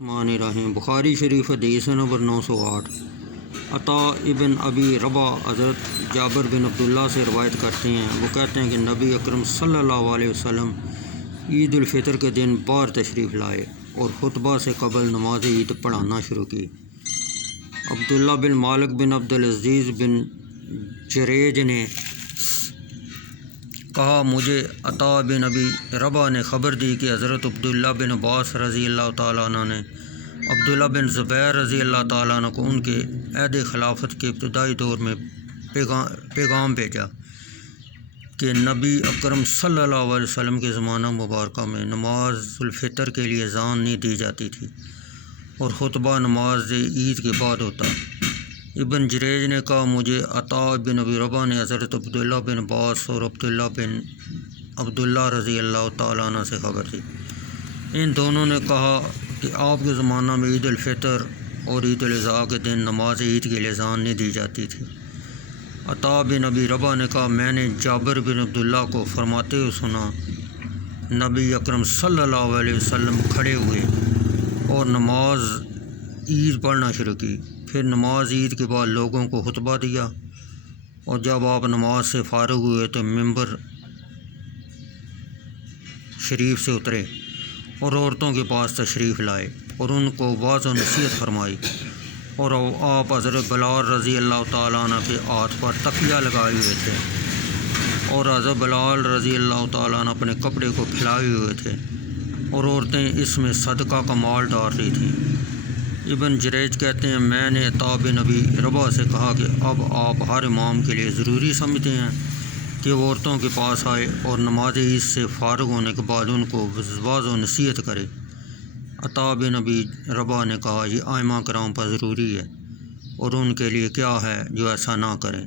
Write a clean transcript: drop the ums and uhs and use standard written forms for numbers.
الرحمن الرحیم بخاری شریف حدیث نمبر 908 عطا ابن ابی رباح حضرت جابر بن عبداللہ سے روایت کرتے ہیں، وہ کہتے ہیں کہ نبی اکرم صلی اللہ علیہ وسلم عید الفطر کے دن باہر تشریف لائے اور خطبہ سے قبل نماز عید پڑھانا شروع کی۔ عبداللہ بن مالک بن عبدالعزیز بن جریج نے کہا، مجھے عطا بن ابی رباح نے خبر دی کہ حضرت عبداللہ بن عباس رضی اللہ تعالیٰ عنہ نے عبداللہ بن زبیر رضی اللہ تعالیٰ عنہ کو ان کے عہد خلافت کے ابتدائی دور میں پیغام بھیجا کہ نبی اکرم صلی اللہ علیہ وسلم کے زمانہ مبارکہ میں نماز الفطر کے لیے اذان نہیں دی جاتی تھی اور خطبہ نماز عید کے بعد ہوتا۔ ابن جریج نے کہا، مجھے عطا بن ابی رباح نے حضرت عبداللہ بن عباس اور عبداللہ بن عبداللہ رضی اللہ تعالیٰ عنہ سے خبر تھی۔ ان دونوں نے کہا کہ آپ کے زمانہ میں عید الفطر اور عید الاضحیٰ کے دن نماز عید کے لیے اذان نہیں دی جاتی تھی۔ عطا بن ابی رباح نے کہا، میں نے جابر بن عبداللہ کو فرماتے ہوئے سنا، نبی اکرم صلی اللہ علیہ وسلم کھڑے ہوئے اور نماز عید پڑھنا شروع کی، پھر نماز عید کے بعد لوگوں کو خطبہ دیا، اور جب آپ نماز سے فارغ ہوئے تو ممبر شریف سے اترے اور عورتوں کے پاس تشریف لائے اور ان کو واضح و نصیحت فرمائی، اور آپ حضرت بلال رضی اللہ تعالیٰ عنہ کے ہاتھ پر تکیہ لگائے ہوئے تھے اور حضرت بلال رضی اللہ تعالیٰ عنہ اپنے کپڑے کو پھیلائے ہوئے تھے اور عورتیں اس میں صدقہ کا مال ڈال رہی تھیں۔ ابن جریج کہتے ہیں، میں نے عطا بن ابی رباح سے کہا کہ اب آپ ہر امام کے لیے ضروری سمجھتے ہیں کہ وہ عورتوں کے پاس آئے اور نماز عید سے فارغ ہونے کے بعد ان کو واضح و نصیحت کرے۔ عطا بن ابی رباح نے کہا، یہ ائمہ کرام پر ضروری ہے اور ان کے لیے کیا ہے جو ایسا نہ کریں۔